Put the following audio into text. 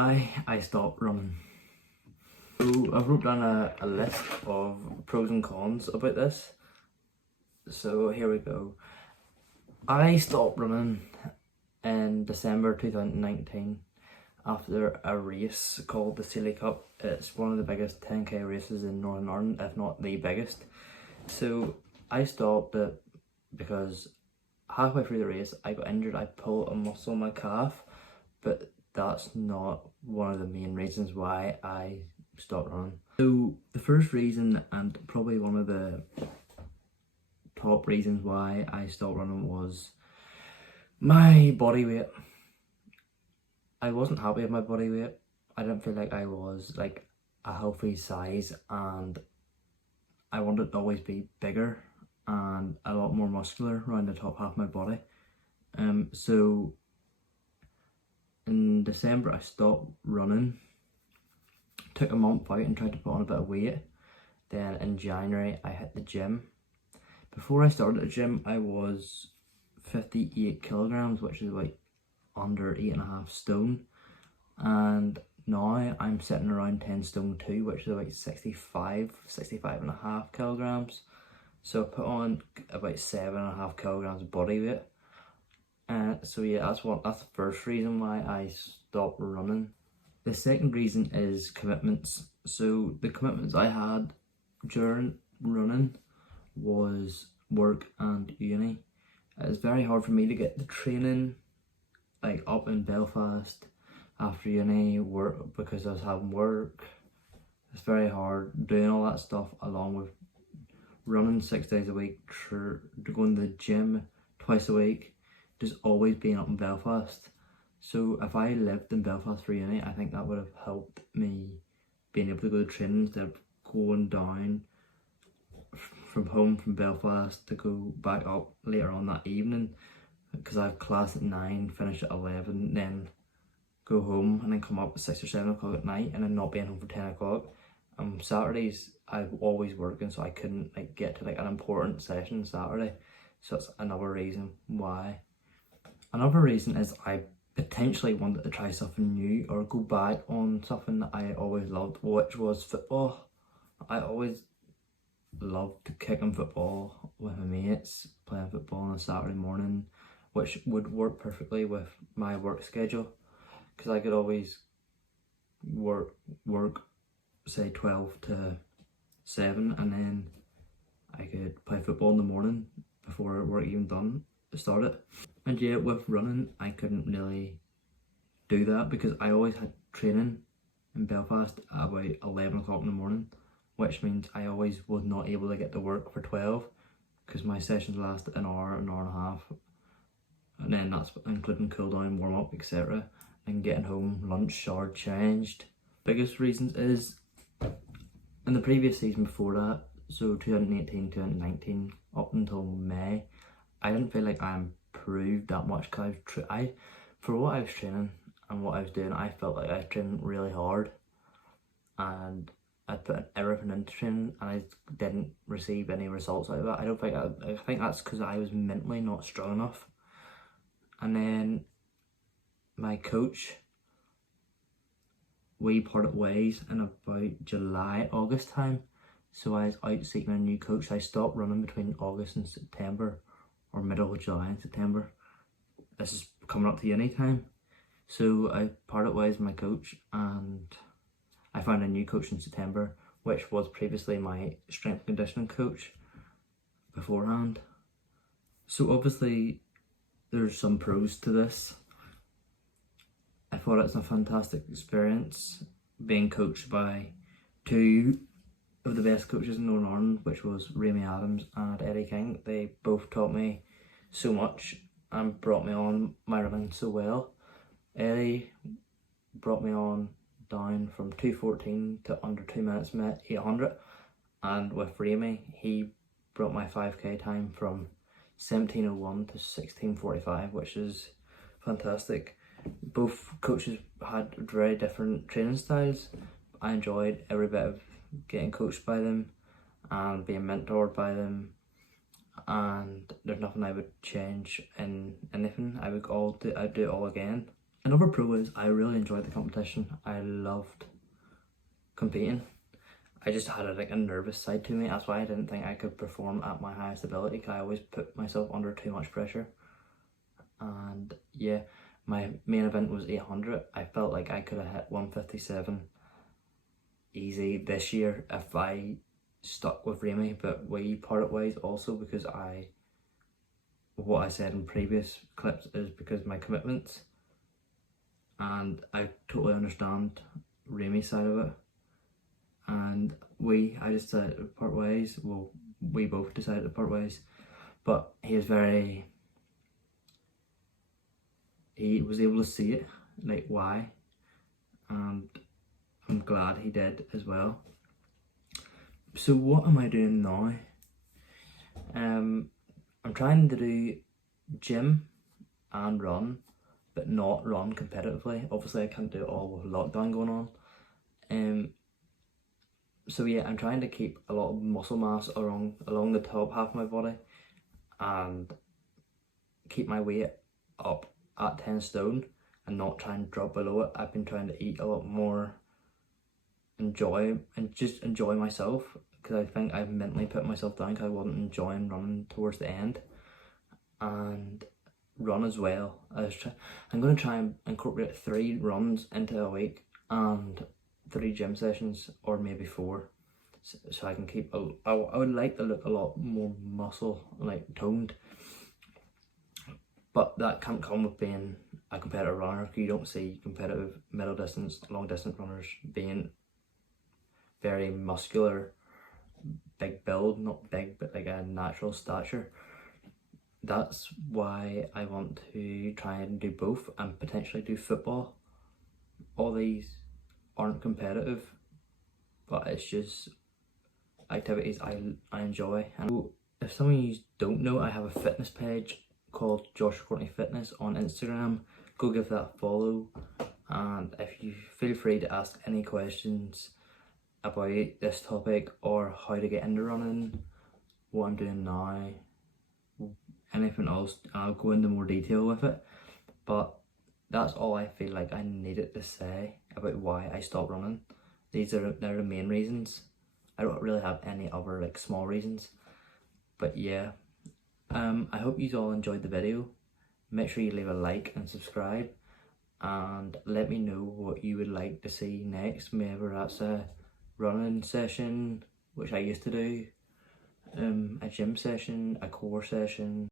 Why I stopped running. So I've wrote down a list of pros and cons about this. So here we go. I stopped running in December 2019 after a race called the Sealy Cup. It's one of the biggest 10k races in Northern Ireland, if not the biggest. So I stopped it because halfway through the race I got injured. I pulled a muscle in my calf, but that's not one of the main reasons why I stopped running. So the first reason, and probably one of the top reasons why I stopped running, was my body weight. I wasn't happy with my body weight. I didn't feel like I was like a healthy size, and I wanted to always be bigger and a lot more muscular around the top half of my body. So in December I stopped running, took a month out and tried to put on a bit of weight. Then in January I hit the gym. Before I started the gym I was 58 kilograms, which is like under 8.5 stone, and now I'm sitting around 10 stone 2, which is about 65.5 kilograms. So I put on about 7.5 kilograms of body weight. So yeah, that's the first reason why I stopped running. The second reason is commitments. So the commitments I had during running was work and uni. It's very hard for me to get the training like up in Belfast after uni, work, because I was having work. It's very hard doing all that stuff along with running 6 days a week, going to the gym twice a week, just always being up in Belfast. So if I lived in Belfast for uni, I think that would have helped me being able to go to training instead of going down from home from Belfast to go back up later on that evening, because I have class at 9, finish at 11, then go home and then come up at 6 or 7 o'clock at night, and then not being home for 10 o'clock. Saturdays I'm always working, so I couldn't like get to like an important session Saturday. So that's another reason why. Another reason is I potentially wanted to try something new or go back on something that I always loved, which was football. I always loved kicking football with my mates, playing football on a Saturday morning, which would work perfectly with my work schedule, because I could always work say 12 to 7, and then I could play football in the morning before work even started. And yeah, with running I couldn't really do that because I always had training in Belfast at about 11 o'clock in the morning, which means I always was not able to get to work for 12, because my sessions last an hour and a half, and then that's including cool down, warm up, etc. and getting home, lunch, showered, changed. Biggest reasons is in the previous season before that, so 2018, 2019 up until May, I didn't feel like I improved that much, because for what I was training and what I was doing, I felt like I was training really hard and I put everything into training and I didn't receive any results out of it. I think that's because I was mentally not strong enough. And then my coach, we parted ways in about July, August time. So I was out seeking a new coach. I stopped running between August and September, or middle of July and September. This is coming up to uni time. So I parted ways with my coach and I found a new coach in September, which was previously my strength and conditioning coach beforehand. So obviously there's some pros to this. I thought it's a fantastic experience being coached by two of the best coaches in Northern Ireland, which was Rami Adams and Eddie King. They both taught me so much and brought me on my running so well. Eddie brought me on down from 2:14 to under 2 minutes 800, and with Rami he brought my 5k time from 17:01 to 16:45, which is fantastic. Both coaches had very different training styles. I enjoyed every bit of getting coached by them and being mentored by them, and there's nothing I would change in anything. I'd do it all again. Another pro is I really enjoyed the competition. I loved competing. I just had a nervous side to me. That's why I didn't think I could perform at my highest ability, because I always put myself under too much pressure. And yeah, my main event was 800. I felt like I could have hit 157 easy this year if I stuck with Remy, but we parted ways also because what I said in previous clips is because my commitments, and I totally understand Remy's side of it. And I just decided to part ways. Well, we both decided to part ways, but he was able to see it, like why, and I'm glad he did as well. So what am I doing now? I'm trying to do gym and run, but not run competitively. Obviously I can't do it all with lockdown going on. So yeah, I'm trying to keep a lot of muscle mass along the top half of my body and keep my weight up at 10 stone and not try and drop below it. I've been trying to eat a lot more, just enjoy myself, because I think I've mentally put myself down because I wasn't enjoying running towards the end. And run as well. I'm going to try and incorporate 3 runs into a week and 3 gym sessions, or maybe 4, so I can keep I would like to look a lot more muscle like toned, but that can't come with being a competitive runner. You don't see competitive middle distance, long distance runners being very muscular, big build, not big but like a natural stature. That's why I want to try and do both and potentially do football. All these aren't competitive, but it's just activities I enjoy. And if some of you don't know, I have a fitness page called Joshua Courtney Fitness on Instagram. Go give that a follow, and if you feel free to ask any questions about this topic or how to get into running, what I'm doing now, anything else, I'll go into more detail with it. But that's all I feel like I needed to say about why I stopped running. They're the main reasons. I don't really have any other like small reasons. But yeah, I hope you all enjoyed the video. Make sure you leave a like and subscribe, and let me know what you would like to see next. Maybe that's a running session, which I used to do, a gym session, a core session.